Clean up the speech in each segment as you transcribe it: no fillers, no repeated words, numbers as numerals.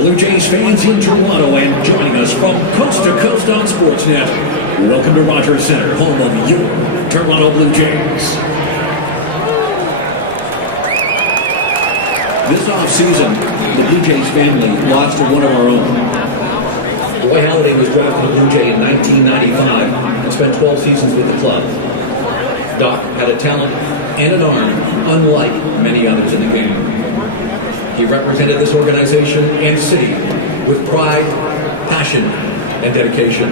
Blue Jays fans in Toronto and joining us from coast to coast on Sportsnet. Welcome to Rogers Center, home of your Toronto Blue Jays. This offseason, the Blue Jays family lost one of our own. Roy Halladay was drafted a Blue Jay in 1995 and spent 12 seasons with the club. Doc had a talent and an arm unlike many others in the game. He represented this organization and city with pride, passion, and dedication.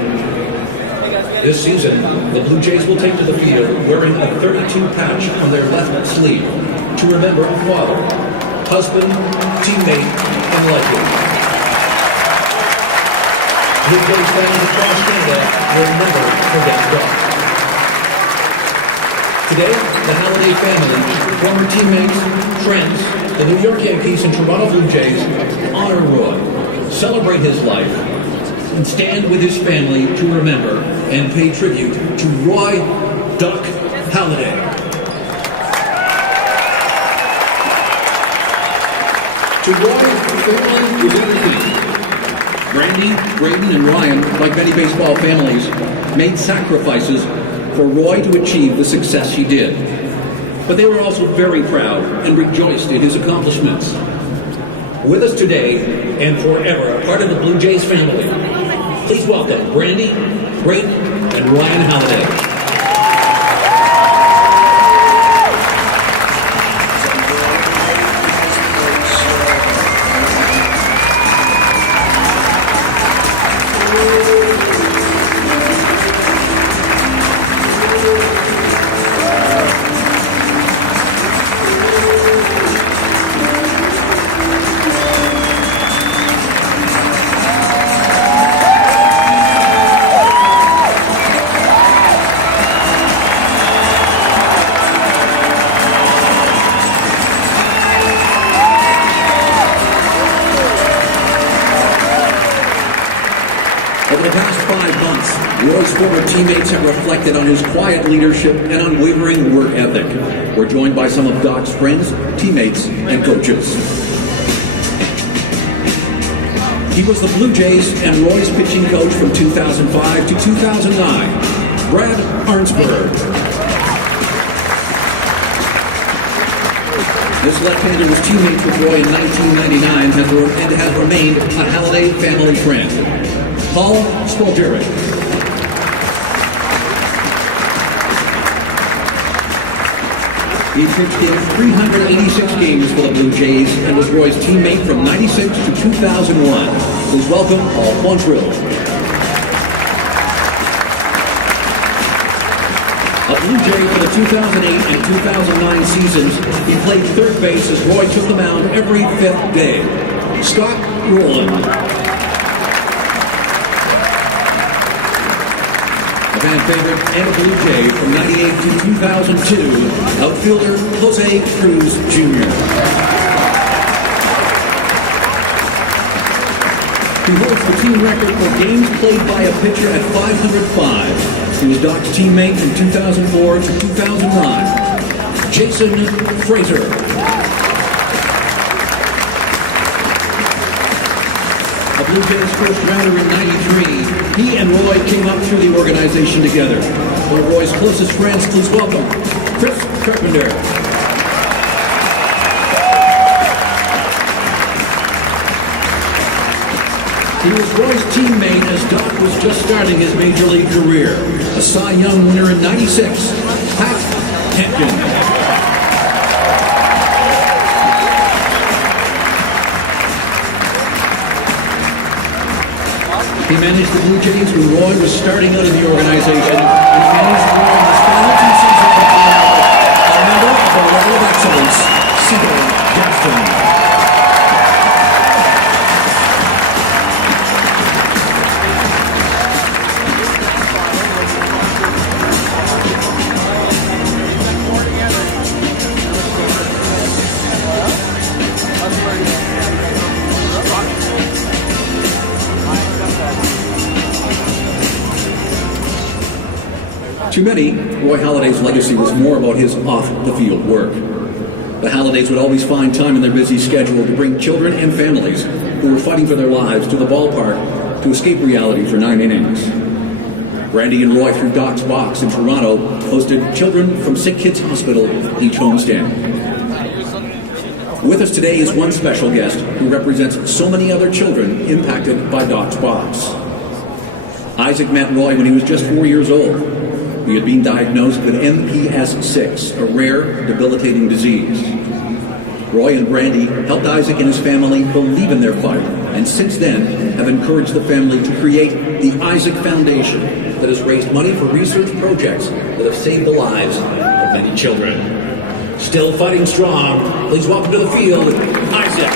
This season, the Blue Jays will take to the field wearing a 32 patch on their left sleeve to remember a father, husband, teammate, and legend. Blue Jays fans across Canada will never forget Doc. Today, the Halladay family, former teammates, friends, the New York Yankees and Toronto Blue Jays honor Roy, celebrate his life, and stand with his family to remember and pay tribute to Roy "Doc" Halladay. To Roy, family was everything. Brandy, Braden, and Ryan, like many baseball families, made sacrifices for Roy to achieve the success he did. But they were also very proud and rejoiced in his accomplishments. With us today and forever, a part of the Blue Jays family, please welcome Brandy, Braden, and Ryan Halladay. Over the past 5 months, Roy's former teammates have reflected on his quiet leadership and unwavering work ethic. We're joined by some of Doc's friends, teammates, and coaches. He was the Blue Jays and Roy's pitching coach from 2005 to 2009, Brad Arnsberg. This left-hander was teammates with Roy in 1999 and has remained a Halladay family friend. Paul Spalderic. He pitched in 386 games for the Blue Jays and was Roy's teammate from 96 to 2001. Please welcome Paul Quantrill. A Blue Jay for the 2008 and 2009 seasons, he played third base as Roy took the mound every 5th day. Scott Rowland. A fan favorite and a Blue Jay from 98 to 2002, outfielder Jose Cruz Jr. He holds the team record for games played by a pitcher at 505. He was Doc's teammate from 2004 to 2009, Jason Fraser. A Blue Jays first rounder in '93, he and Roy came up through the organization together. One of Roy's closest friends, please welcome Chris Carpenter. He was Roy's teammate as Doc was just starting his major league career. A Cy Young winner in '96, Pat Hampton. He managed the Blue Jays when Roy was starting out in the organization and managed Roy in his final 2 seasons at a member of the level of excellence, Cedar Gaston. To many, Roy Halladay's legacy was more about his off-the-field work. The Hallidays would always find time in their busy schedule to bring children and families who were fighting for their lives to the ballpark to escape reality for 9 innings. Randy and Roy, through Doc's Box in Toronto, hosted children from Sick Kids Hospital each homestand. With us today is one special guest who represents so many other children impacted by Doc's Box. Isaac met Roy when he was just 4 years old. He had been diagnosed with MPS 6, a rare, debilitating disease. Roy and Brandy helped Isaac and his family believe in their fight, and since then have encouraged the family to create the Isaac Foundation that has raised money for research projects that have saved the lives of many children. Still fighting strong, please welcome to the field, Isaac.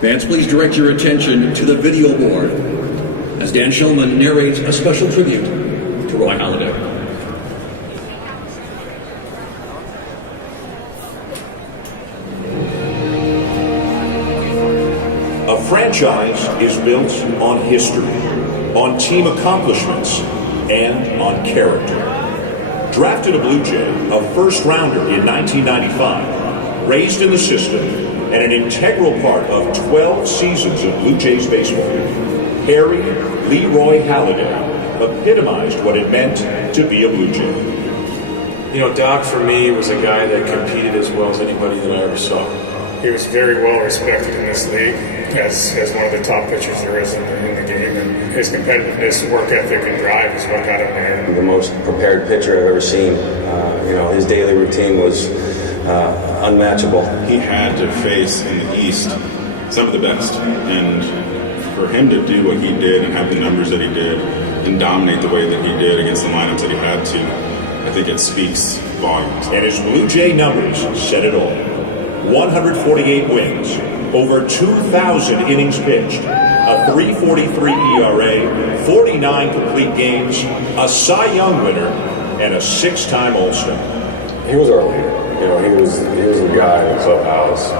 Fans, please direct your attention to the video board as Dan Shulman narrates a special tribute to Roy Halladay. A franchise is built on history, on team accomplishments, and on character. Drafted a Blue Jay, a first-rounder in 1995, raised in the system, and an integral part of 12 seasons of Blue Jays baseball, Harry Leroy Halladay epitomized what it meant to be a Blue Jay. You know, Doc, for me, was a guy that competed as well as anybody that I ever saw. He was very well respected in this league as one of the top pitchers there is in the game, and his competitiveness, work ethic, and drive is what got him there. The most prepared pitcher I've ever seen. His daily routine was unmatchable. He had to face in the East some of the best, and for him to do what he did and have the numbers that he did and dominate the way that he did against the lineups that he had to, I think it speaks volumes. And his Blue Jay numbers said it all. 148 wins, over 2,000 innings pitched, a 3.43 ERA, 49 complete games, a Cy Young winner, and a 6-time All-Star. He was our leader. He was the guy in the clubhouse,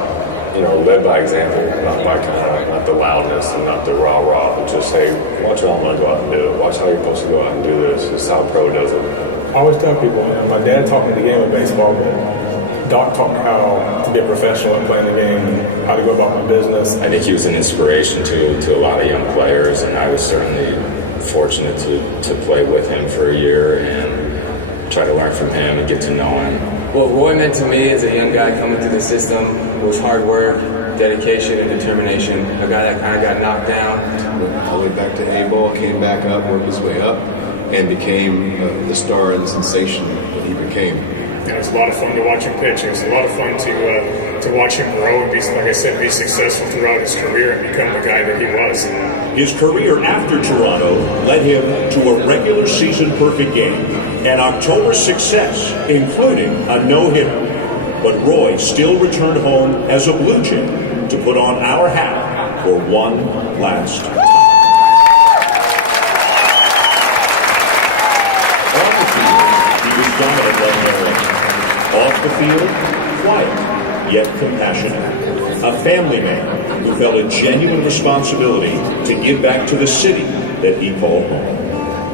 led by example, not the loudness and not the rah-rah, but just, hey, watch how I'm going to go out and do it. Watch how you're supposed to go out and do this. This is how a pro does it. I always tell people, my dad taught me the game of baseball, but Doc taught me how to be a professional at playing the game and how to go about my business. I think he was an inspiration to a lot of young players, and I was certainly fortunate to play with him for a year and try to learn from him and get to know him. What Roy meant to me as a young guy coming through the system was hard work, dedication, and determination. A guy that kind of got knocked down. Went all the way back to A-ball, came back up, worked his way up, and became the star and the sensation that he became. It was a lot of fun to watch him pitch. It was a lot of fun to watch him grow and be, like I said, be successful throughout his career and become the guy that he was. His career after Toronto led him to a regular season perfect game and October success, including a no-hitter. But Roy still returned home as a Blue Jay to put on our hat for one last time. On the field, he was dominant like Harry. Off the field, quiet, yet compassionate. A family man who felt a genuine responsibility to give back to the city that he called home.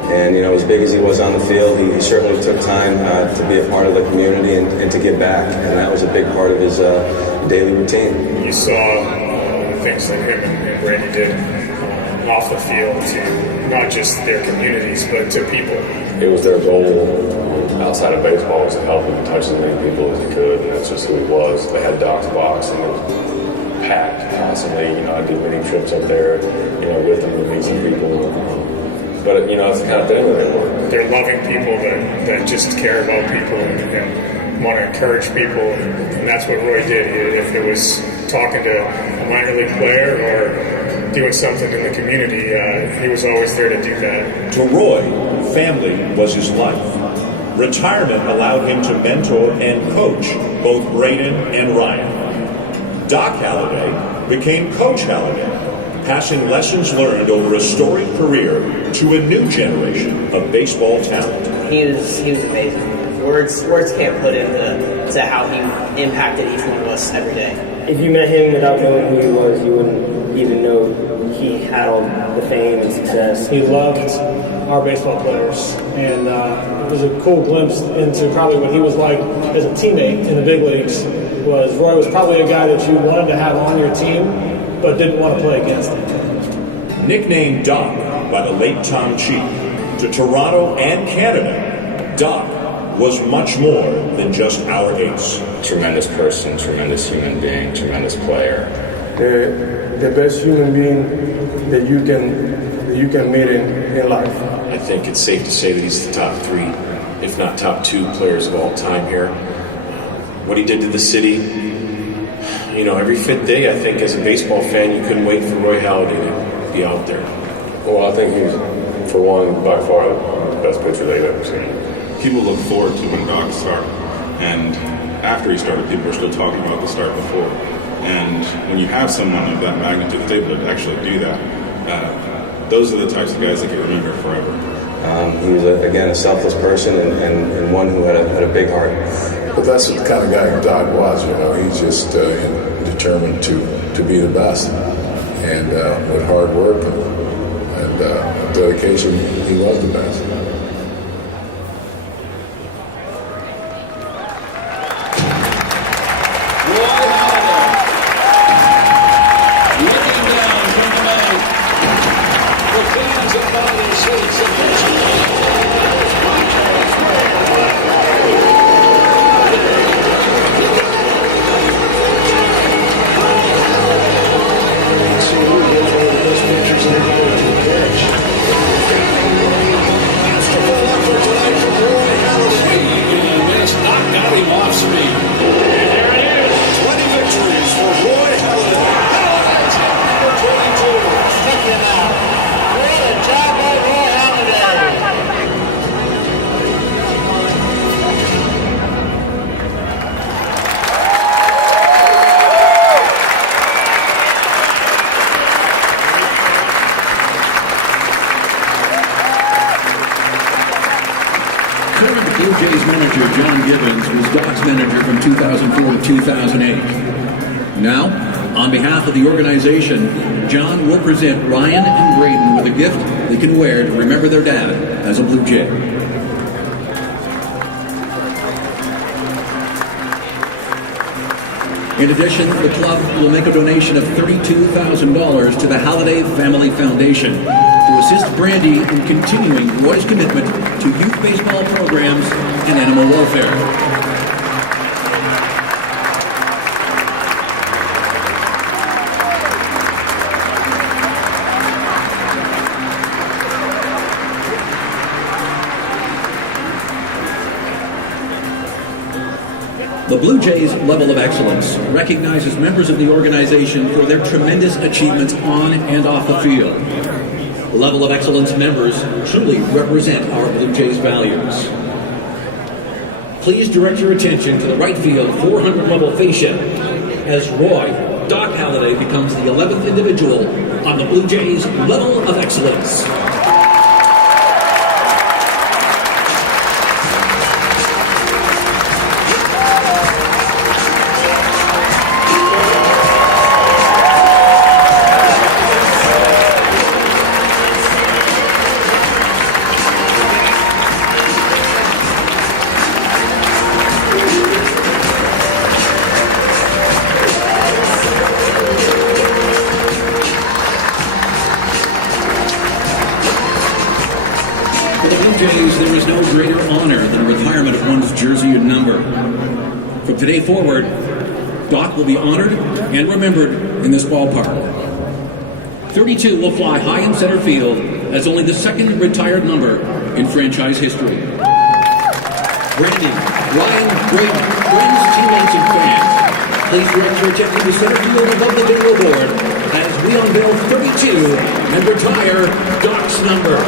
And, as big as he was on the field, he certainly took time to be a part of the community and to give back. And that was a big part of his daily routine. You saw the things that him and Brandy did off the field to not just their communities, but to people. It was their goal outside of baseball was to help him touch as many people as he could, and that's just who he was. They had Doc's Box, and it was packed constantly. I did many trips up there, with them to meet some people. But, it's the kind of thing that they were. They're loving people that just care about people and want to encourage people. And that's what Roy did. If it was talking to a minor league player or doing something in the community, he was always there to do that. To Roy, family was his life. Retirement allowed him to mentor and coach both Braden and Ryan. Doc Halladay became Coach Halladay, passing lessons learned over a storied career to a new generation of baseball talent. He was amazing. Words can't put into how he impacted each one of us every day. If you met him without knowing who he was, you wouldn't even know he had all the fame and success. He loved our baseball players, and it was a cool glimpse into probably what he was like as a teammate in the big leagues. Roy was probably a guy that you wanted to have on your team, but didn't want to play against him. Nicknamed Doc by the late Tom Cheek, to Toronto and Canada, Doc was much more than just our ace. Tremendous person, tremendous human being, tremendous player. The best human being that you can meet in life. I think it's safe to say that he's the top 3, if not top 2 players of all time here. What he did to the city, every 5th day, I think, as a baseball fan, you couldn't wait for Roy Halladay to be out there. Well, I think he's, for one, by far the best pitcher they've ever seen. People look forward to when Doc started, and after he started, people are still talking about the start before. And when you have someone of that magnitude that's able to actually do that, those are the types of guys that get remembered forever. He was, again, a selfless person and one who had a big heart. But that's the kind of guy Doc was, He's just determined to be the best. And with hard work and dedication, he was the best. Blue Jays manager John Gibbons was Doc's manager from 2004 to 2008. Now, on behalf of the organization, John will present Ryan and Braden with a gift they can wear to remember their dad as a Blue Jay. In addition, the club will make a donation of $32,000 to the Halladay Family Foundation to assist Brandy in continuing Roy's commitment to youth baseball programs and animal welfare. The Blue Jays' level of excellence recognizes members of the organization for their tremendous achievements on and off the field. Level of excellence members truly represent our Blue Jays values. Please direct your attention to the right field 400 level fascia as Roy, Doc Halladay, becomes the 11th individual on the Blue Jays' level of excellence. There is no greater honor than the retirement of one's jersey and number. From today forward, Doc will be honored and remembered in this ballpark. 32 will fly high in center field as only the second retired number in franchise history. Brandy, Ryan, Braden, friends, teammates, and fans, please direct your attention to center field above the video board as we unveil 32 and retire Doc's number.